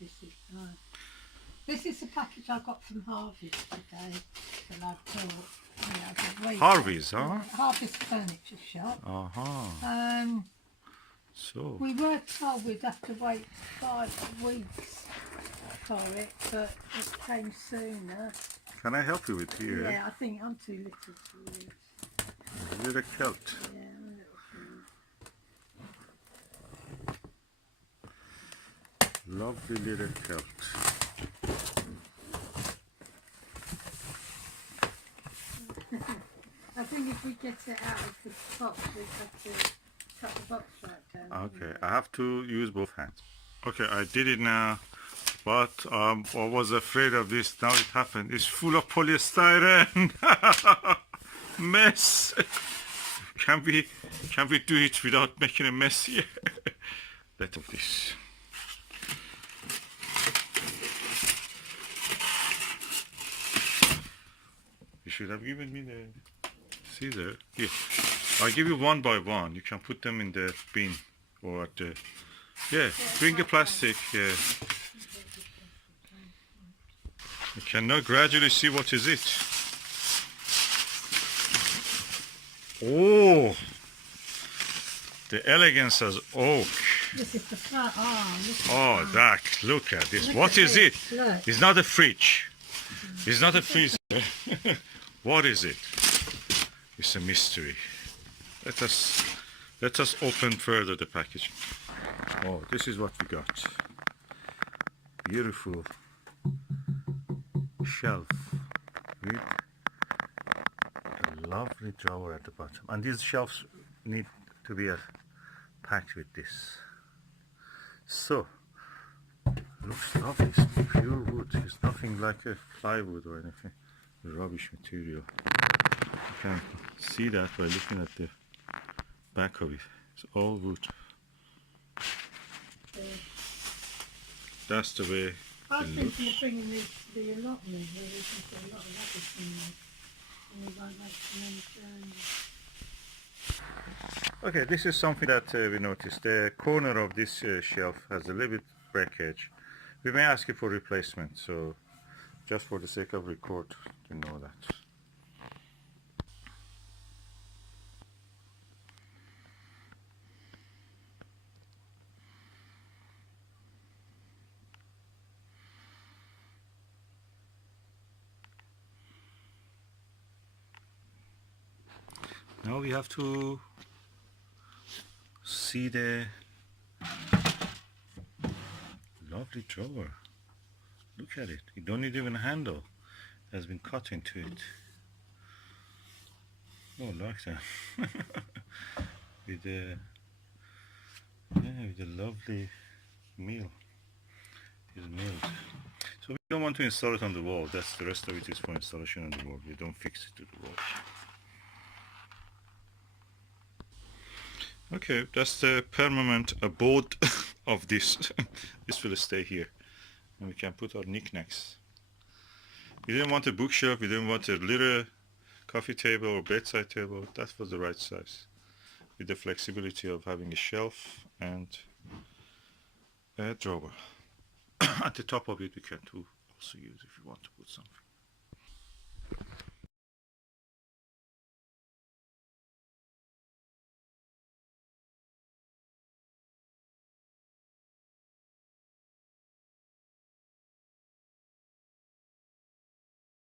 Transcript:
this is nice. This is the package I got from Harvey today that I bought. Harvey's, huh? Harvey's furniture shop. So we were told we'd have to wait 5 weeks for it, but it came sooner. can I help you with here? Yeah, I think I'm too little for this. Little kilt. Yeah, I'm a little too. Lovely little kilt. I think if we get it out of the box, we have to cut the box right down. Okay, I have to use both hands. Okay, I did it now, but I was afraid of this. Now it happened. It's full of polystyrene. Mess. Can we do it without making a mess here? Let's do this. You should have given me the scissor. Here, I'll give you one by one. You can put them in the bin or at the... Yeah, bring the plastic. Yeah. You can now gradually see what is it. Oh, the elegance as oak. This is the front. Oh, that! Look at this. What is it? Look. It's not a fridge. It's not a freezer. What is it? It's a mystery. Let us open further the package. Oh, this is what we got. Beautiful shelf with a lovely drawer at the bottom. And these shelves need to be packed with this. So, looks lovely. It's pure wood. It's nothing like a plywood or anything. Rubbish material. You can see that by looking at the back of it. It's all wood. That's the way I was it thinking looks. of bringing the allotment where we can put a lot of rubbish in there, and we won't make too many journeys. Okay, this is something that we noticed. The corner of this shelf has a little bit breakage. We may ask you for replacement, so just for the sake of record, you know that. Now we have to see the lovely drawer. Look at it. You don't need even a handle. It has been cut into it. Oh, like that. with the lovely meal. It's milled. So we don't want to install it on the wall. That's the rest of it is for installation on the wall. We don't fix it to the wall. Okay, that's the permanent abode of this. This will stay here, and we can put our knickknacks. We didn't want a bookshelf, we didn't want a little coffee table or bedside table. That was the right size, with the flexibility of having a shelf and a drawer. At the top of it we can also use if you want to put something.